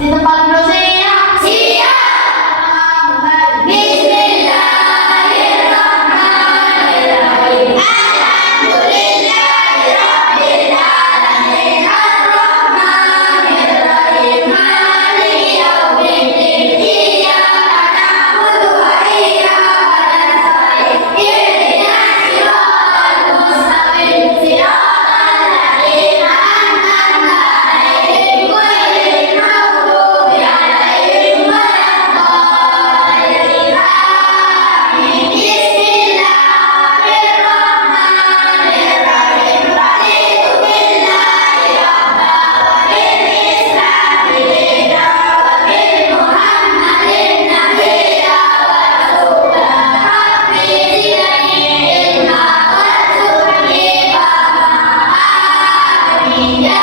Di tempat duduk siap. Siap. Bismillahirrahmanirrahim. Alhamdulillahirabbil alamin. Arrahmanirrahim. Maliki yaumiddin. Iyyaka na'budu wa iyyaka nasta'in. Ihdinas siratal mustaqim. Siratal ladzina an'amta 'alaihim ghairil maghdubi 'alaihim waladdallin. Amin. Bismillahirrahmanirrahim. Raditu billahi rabban wa bil islami dinan wa bi Muhammadin nabiyyan wa rasulan. Rabbi zidni ilma warzuqni fahma. Amin ya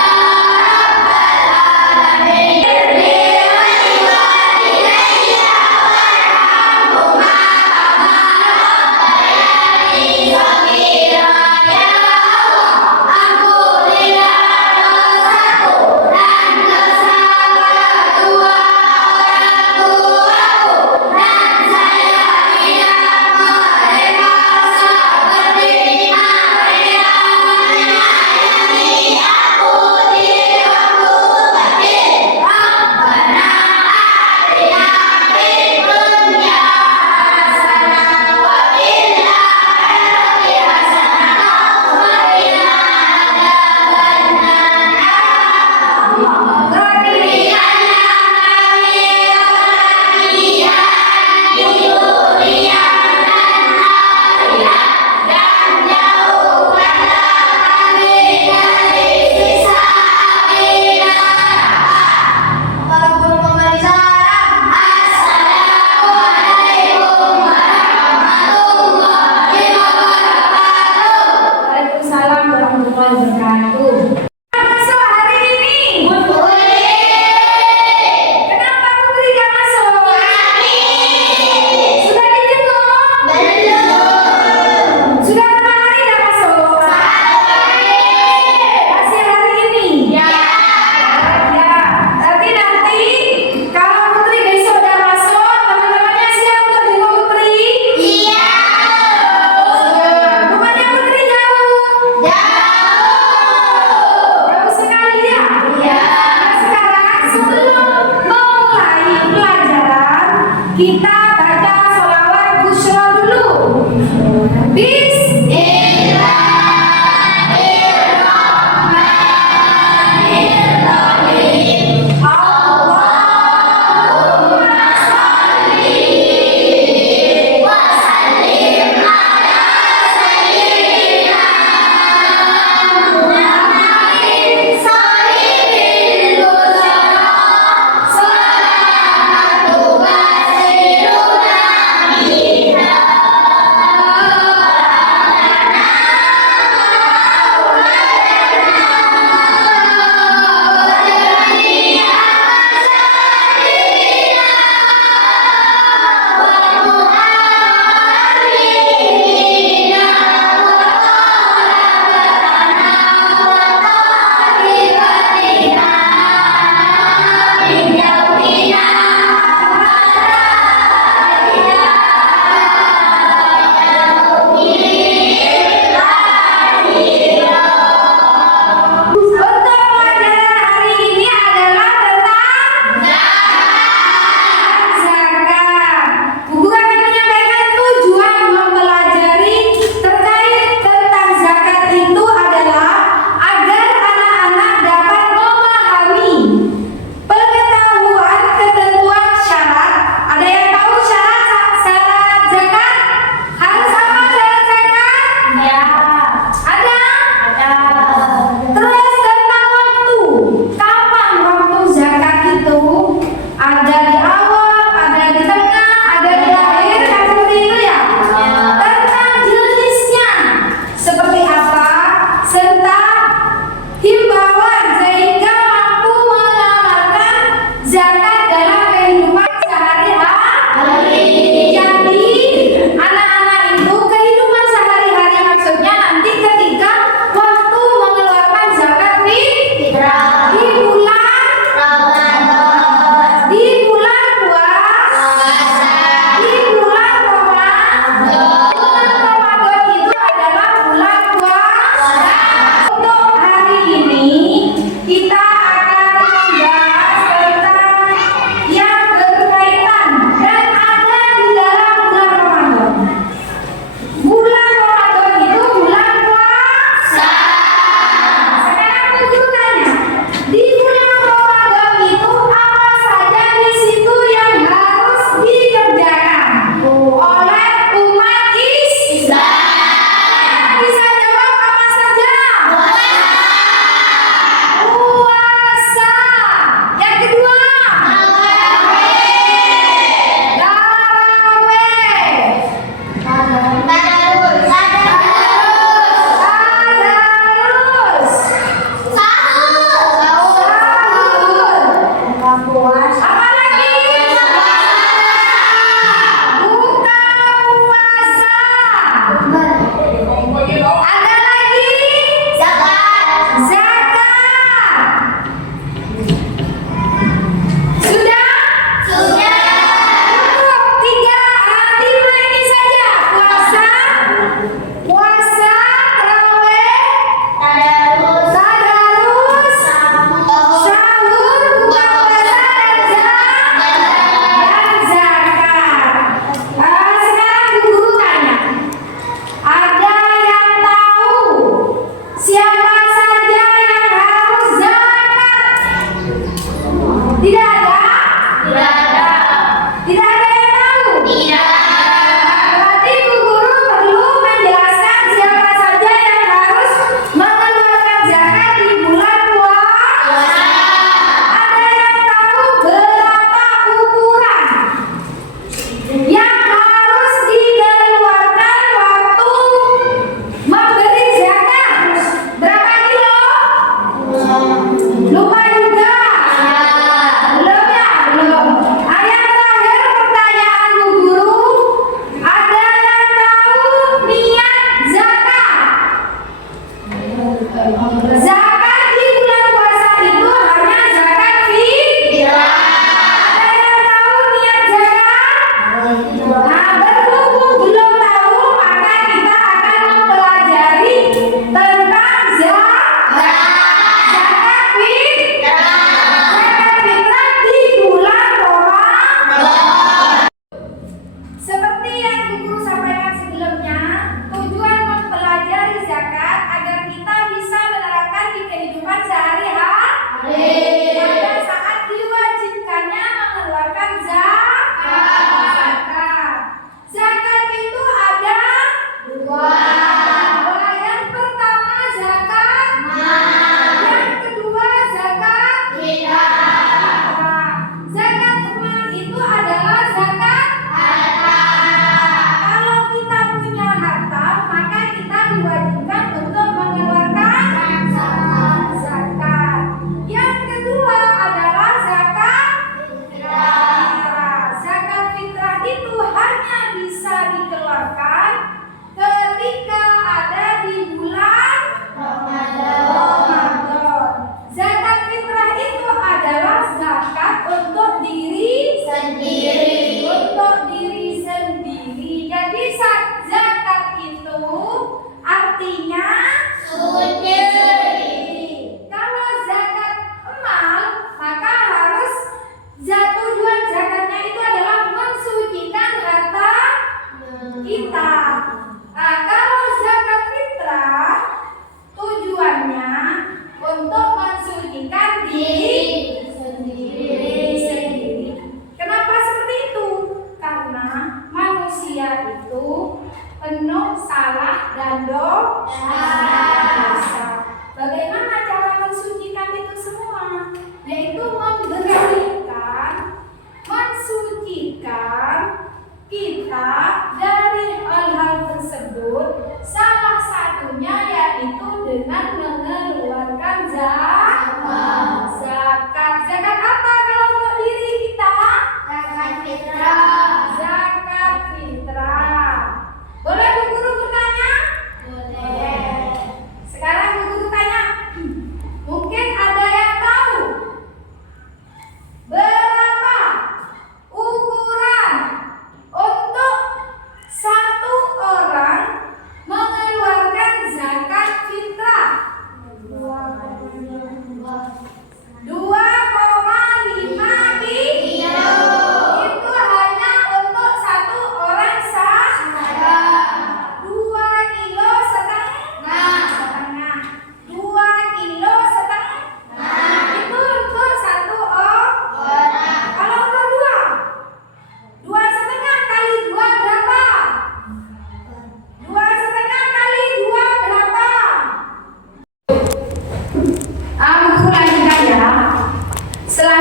rabbal alamin. Birri waliwalidayya warhamhuma kama rabbayani shaghira. Ya Allah, ampunilah dosaku dan dosa kedua orang tuaku, dan saya ingat mereka seperti mereka menyayangi aku di waktu kecil. Rabbana atina fid dunya hasanah wa fil akhirati hasanah wa qina adzabannar. Berikanlah kami kebahagiaan di dunia dan akhirat, dan jauhkanlah kami dari siksa api neraka. Para guru memberi salam. Assalamualaikum warahmatullahi wabarakatuh. Waalaikumsalam warahmatullahi wabarakatuh. Masuk hari ini. Kenapa Putri gak masuk? Sudah dijemput? Sudah berapa hari gak masuk? Masih hari ini? Ya. Berarti nanti kalau Putri besok udah masuk, teman-temannya siap untuk jemput Putri? Rumahnya Putri jauh? Jauh sekali ya? Nah, sekarang sebelum memulai pelajaran, kita baca sholawat Busyra dulu. Bismillahirrahmanirrahim. Allahumma sholli wa sallim ala sayyidina Muhammadin sahibil busyra. Salatu basiru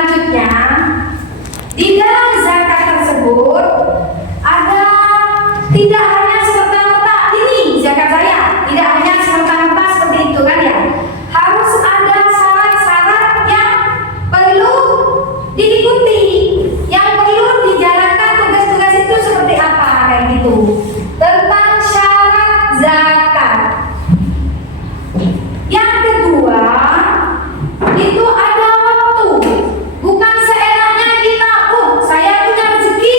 Selanjutnya, di dalam zakat tersebut ada tidak hanya serta-merta ini zakat saya, tidak hanya serta-merta seperti itu kan ya. Harus ada syarat-syarat yang perlu diikuti, yang perlu dijalankan tugas-tugas itu seperti apa kayak gitu. Tentang syarat zakat. Yang kedua, itu ada waktu. Bukan seenaknya kita, saya punya rezeki,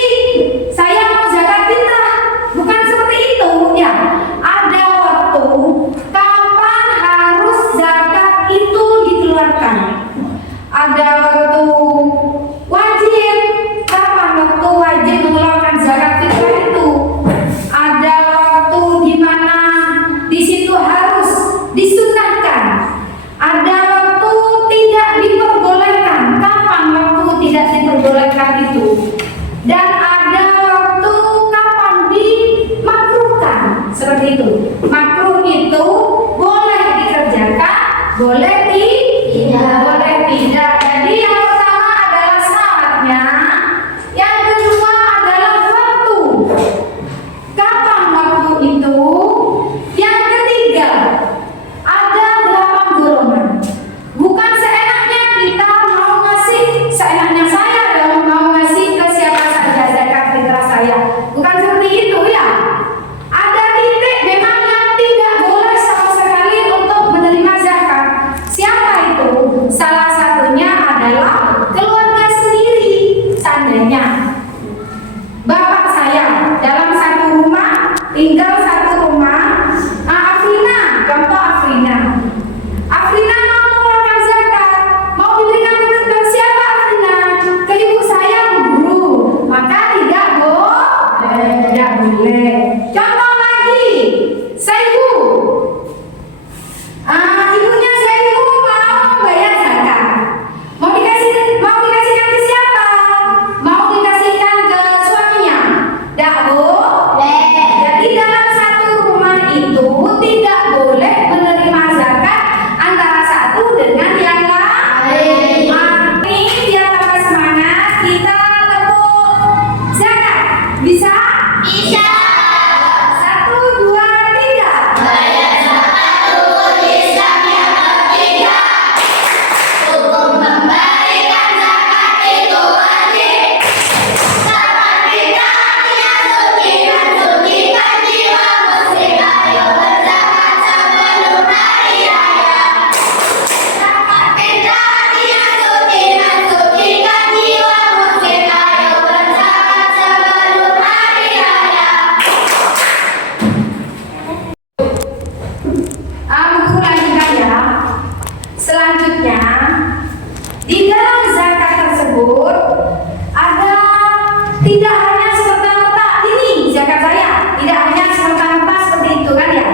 saya mau zakat fitrah. Bukan seperti itu ya. Ada waktu kapan harus zakat itu dikeluarkan. Ada waktu wajib, kapan waktu wajib mengeluarkan zakat fitrah itu. Ada waktu di mana di situ harus disunahkan. Ada waktu tidak diperbolehkan. Kapan waktu tidak diperbolehkan itu? Dan ada waktu kapan dimakruhkan. Seperti itu. Makruh itu boleh dikerjakan, boleh tidak, boleh tidak. Jadi yang pertama adalah syaratnya. Yang kedua adalah waktu. Kapan waktu itu? Yang ketiga, ada 8 golongan. Bukan seenaknya kita mau ngasih, seenaknya saya dong mau ngasih ke siapa saja zakat fitrah saya. Bukan seperti itu ya. Ada titik memang yang tidak boleh sama sekali untuk menerima zakat. Siapa itu? Salah satunya adalah keluarga sendiri. Seandainya bapak saya dalam satu rumah, tinggal satu rumah. Afrina, contoh Afrina. Afrina mau mengeluarkan zakat, mau diberikan ke siapa Afrina? Ke ibu saya, guru. Maka tidak boleh. Contoh lagi, Saibu. Ibunya Saibu mau bayar zakat. Mau dikasihkan ke siapa? Mau dikasihkan ke suaminya? Tidak boleh. Jadi dalam satu rumah itu tidak boleh menerima zakat antara satu dengan yang lain. Mari biar tambah semangat kita tepuk zakat. Bisa? Bisa. 1, 2, 3. Bayar zakat rukun Islam yang ketiga. Hukum memberikan zakat itu wajib. Zakat fitrah artinya sucikan jiwa muslim. Ayo berzakat sebelum hari raya. Zakat fitrah artinya sucikan jiwa muslim. Ayo berzakat sebelum hari raya. Buku lanjutkan ya. Selanjutnya, di dalam zakat tersebut ada tidak hanya serta-merta ini zakat saya, tidak hanya serta-merta seperti itu kan ya.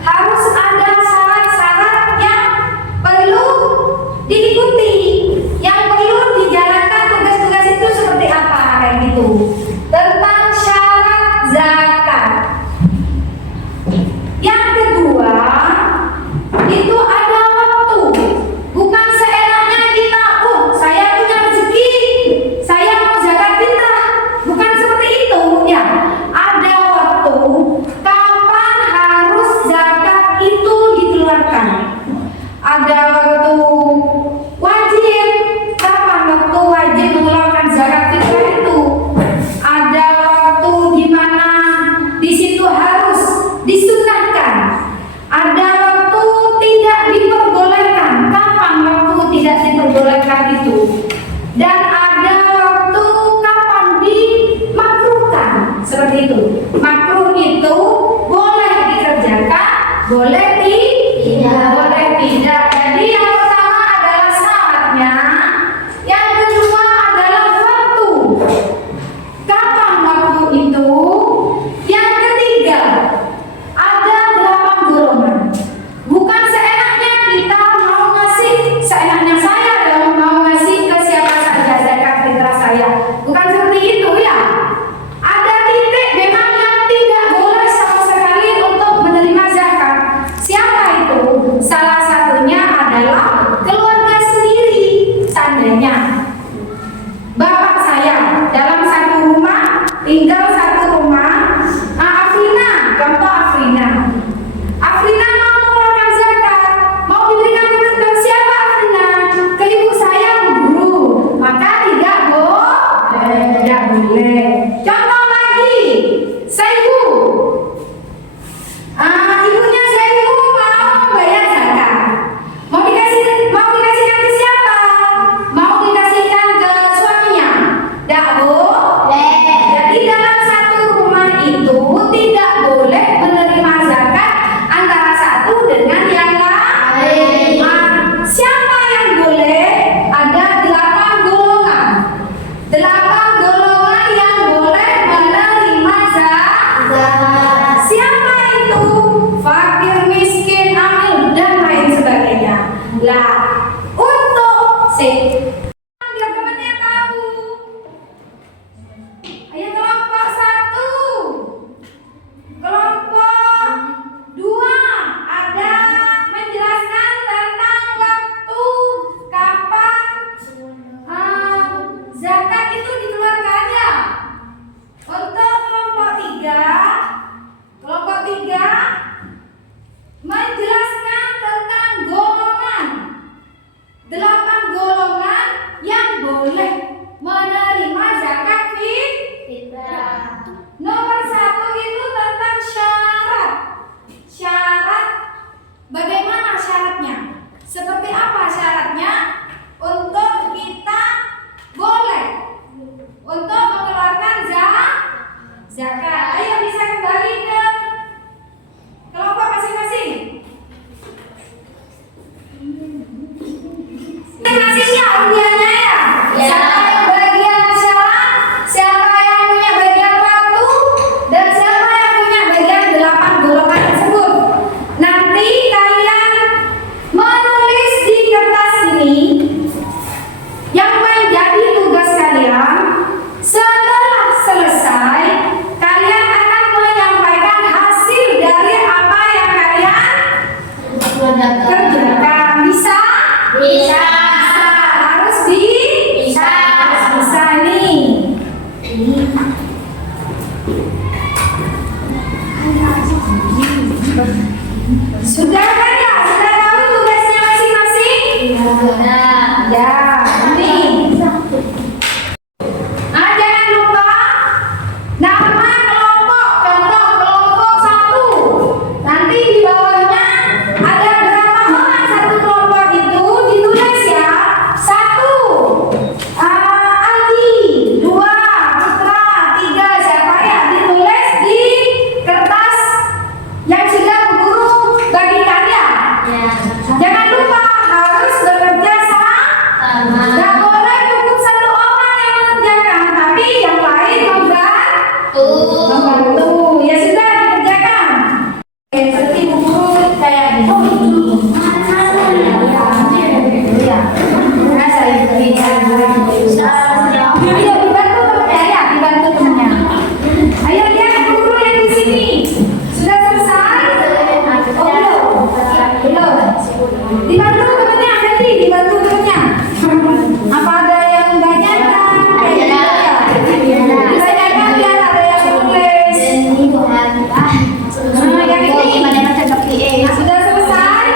Harus ada syarat-syarat yang perlu diikuti, yang perlu dijalankan tugas-tugas itu seperti apa kayak gitu. Tentang syarat zakat. Yang kedua, itu ada waktu. Bukan seenaknya kita, saya punya rezeki, saya mau zakat fitrah. Bukan seperti itu ya. Ada waktu kapan harus zakat itu dikeluarkan. Ada waktu wajib, kapan waktu wajib mengeluarkan zakat fitrah itu. Ada waktu di mana di situ harus disunahkan. Ada waktu tidak diperbolehkan. Kapan waktu tidak diperbolehkan itu? Dan ada waktu kapan dimakruhkan. Seperti itu. Makruh itu boleh dikerjakan, boleh tidak, boleh tidak. Jadi yang pertama adalah syaratnya. Yang kedua adalah waktu. Kapan waktu itu? Yang ketiga, ada 8 golongan. Bukan seenaknya kita mau ngasih, seenaknya saya dong mau ngasih ke siapa saja zakat fitrah saya. Bukan seperti itu ya. Ada titik memang yang tidak boleh sama sekali untuk menerima zakat. Siapa itu? untuk mengeluarkan zakat. Ayo bisa kembali ke kelompok masing-masing. Masing-masingnya undiannya ya. Siapa yang bagian syarat, siapa yang punya bagian waktu, dan siapa yang punya bagian 8 golongan tersebut. Nanti kalian menulis di kertas ini yang menjadi tugas kalian. Setelah selesai, kalian akan menyampaikan hasil dari apa yang kalian kerjakan. Bisa? Bisa. Harus Bisa. bisa nih. Sudah kan ya? Sudah tahu tugasnya masing-masing? Ya, ini. Jangan lupa nama kelompok. Contoh kelompok 1. Nanti di bawahnya ada berapa orang satu kelompok itu ditulis ya. 1 Aldi, 2 Putra, 3 siapa ya, ditulis di kertas yang sudah guru bagikan ya. Jangan lupa harus bekerja sama. Tidak boleh cukup 1 orang yang mengerjakan, tapi yang lain membantu. Ya sudah dikerjakan. Seperti buku kayak gini. Ya. Nah, saya berikan. Ayo dibantu temennya ya, dibantu temennya. Ayo lihat guru yang di sini. Sudah selesai? Oh, belum. Dibantu temennya, jadi dibantu temennya. Apa ada yang banyak? Ditanyakan biar ada yang menulis. Sudah selesai?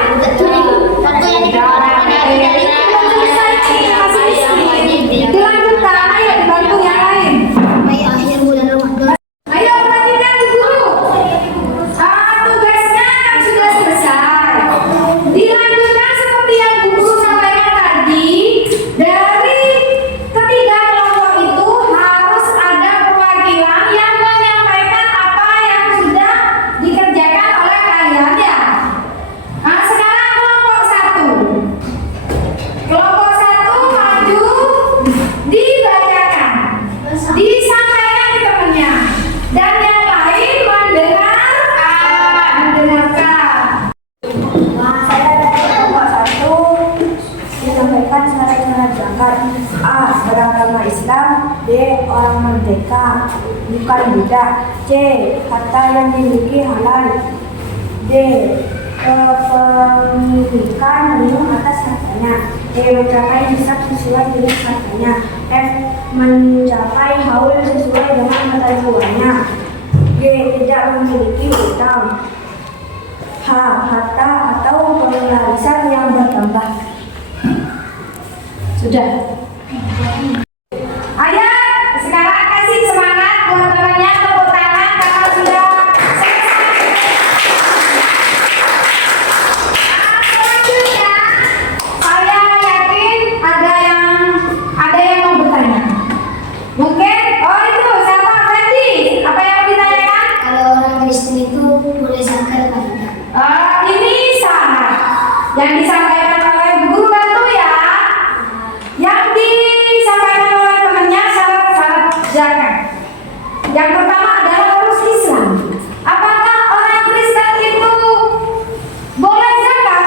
Dilanjutkan, ayo dibantu yang lain. Ayo perhatikan guru. Tugasnya kan sudah selesai. Dilanjutkan seperti yang guru sampaikan tadi. Dari ketiga kelompok itu harus ada perwakilan yang menyampaikan apa yang sudah dikerjakan oleh kalian ya. Sekarang kelompok 1. Kelompok 1 maju, dibacakan, disampaikan ke temannya, dan yang lain mendengarkan. Saya dari kelompok 1 menyampaikan syarat-syarat zakat. A. Beragama Islam. B. Orang merdeka, bukan budak. C. Harta yang dimiliki halal. D. Kepemilikan penuh atas hartanya. E. Mencapai nisab sesuai dengan hartanya. F. Mencapai haul sesuai dengan ketentuannya. G. Tidak memiliki utang. H. Harta atau pengarisan yang bertambah. Sudah. Ayo, sekarang kasih semangat buat temannya, tepuk tangan kalau sudah selesai. Selanjutnya, saya yakin ada yang mau bertanya. Mungkin, itu siapa Fendi? Apa yang mau ditanyakan? Kalau orang Kristen itu boleh zakat apa tidak? Ini syarat yang disampaikan oleh guru bantu ya. Yang disampaikan oleh temannya syarat-syarat zakat. Yang pertama adalah harus Islam. Apakah orang Kristen itu boleh zakat?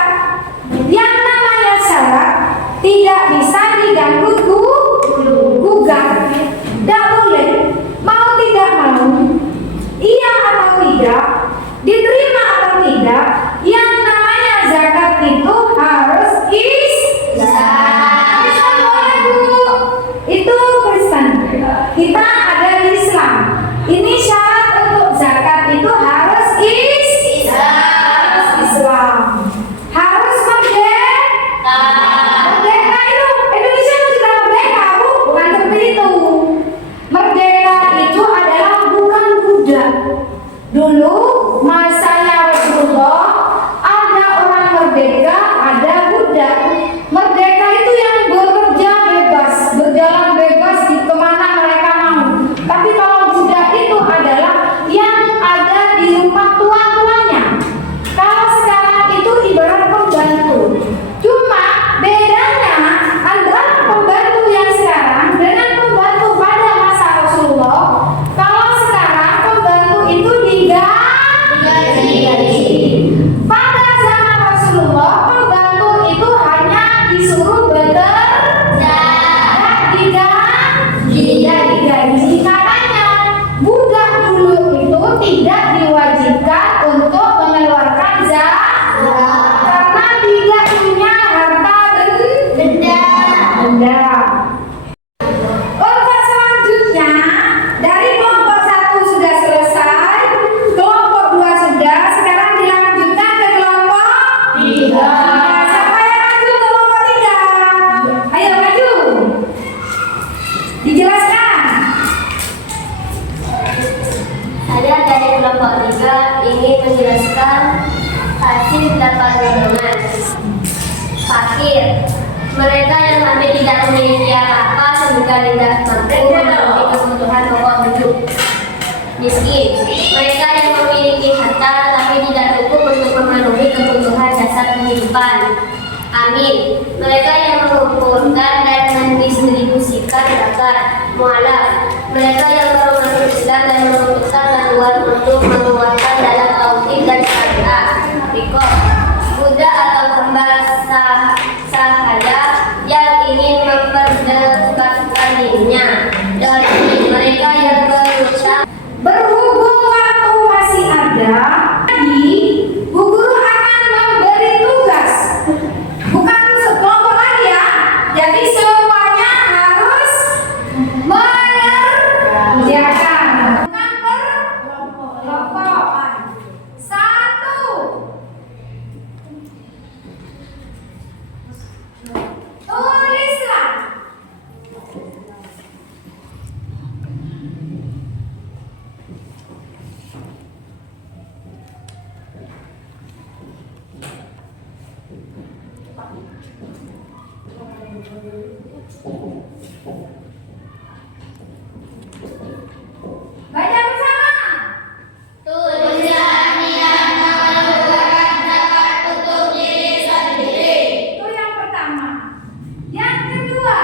Yang namanya syarat tidak bisa diganggu gugat. Tidak boleh. Mau tidak mau, iya atau tidak, diterima atau tidak, yang namanya zakat itu harus Islam. Islam boleh Bu. Itu Kristen. Kita ada di Islam. Ini syarat untuk zakat itu harus Islam. Harus merdeka. Merdeka itu Indonesia sudah merdeka Bu. Bukan seperti itu. Merdeka itu adalah bukan budak. Dulu masanya Rasulullah ada orang merdeka, ada budak. Merdeka itu yang bekerja bebas, berjalan bebas di kemana menjelaskan hasil dapat golongan. Fakir, mereka yang hampir tidak memiliki apa-apa sehingga tidak mampu memenuhi kebutuhan pokok hidup. Miskin, mereka yang memiliki harta tetapi tidak cukup untuk memenuhi kebutuhan dasar kehidupan. Amin, mereka yang mengumpulkan dan mendistribusikan zakat. Mualaf, mereka yang baru masuk Islam dan membutuhkan bantuan untuk menguatkan dalam tauhid dan syariat. Rikob, budak atau hamba sahaya yang ingin memperdekatkan dirinya. Dari mereka yang berutang. Berhubung waktu masih ada, jadi Bu Guru akan memberi tugas. Bukan sekelompok lagi ya. Jadi semuanya harus mengerjakan. Bukan per kelompok. Satu. Tulislah. Baca bersama. Tulisan yang mengeluarkan zakat untuk diri sendiri. Itu yang pertama. Yang kedua,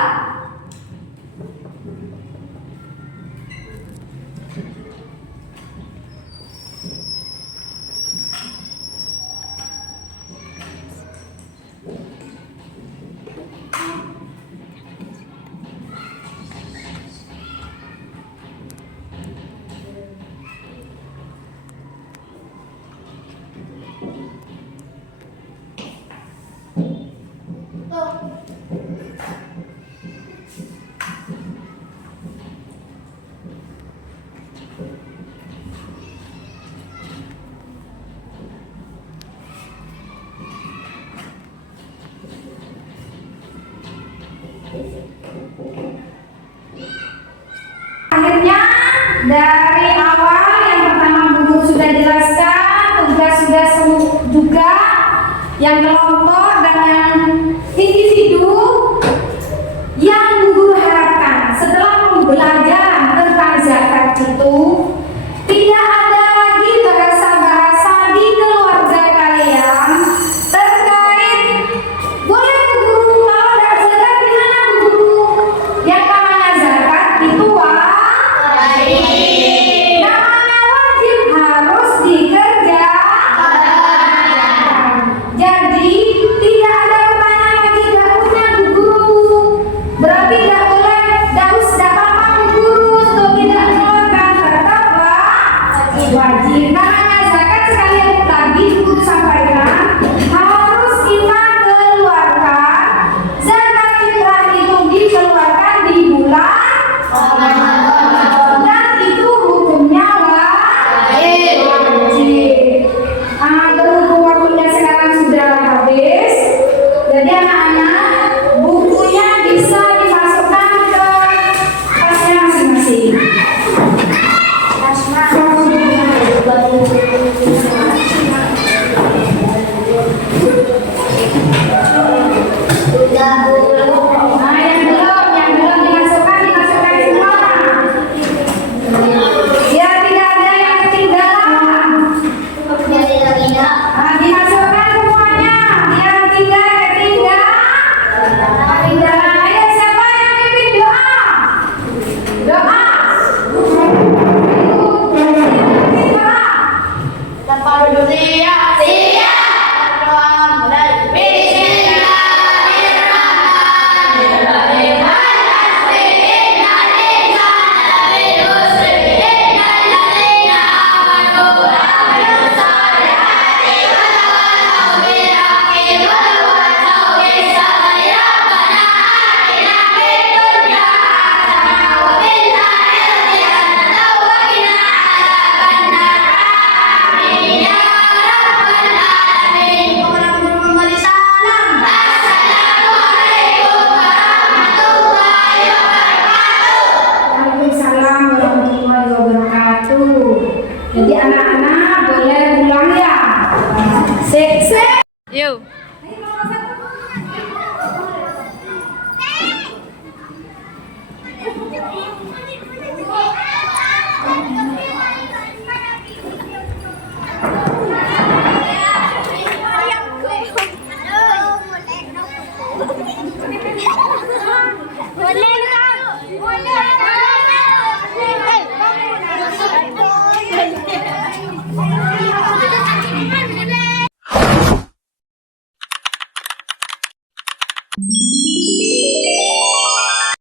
akhirnya dari awal yang pertama Bu Guru sudah jelaskan, tugas sudah juga yang kelompok dan yang individu. Yang Bu Guru harapkan setelah pembelajaran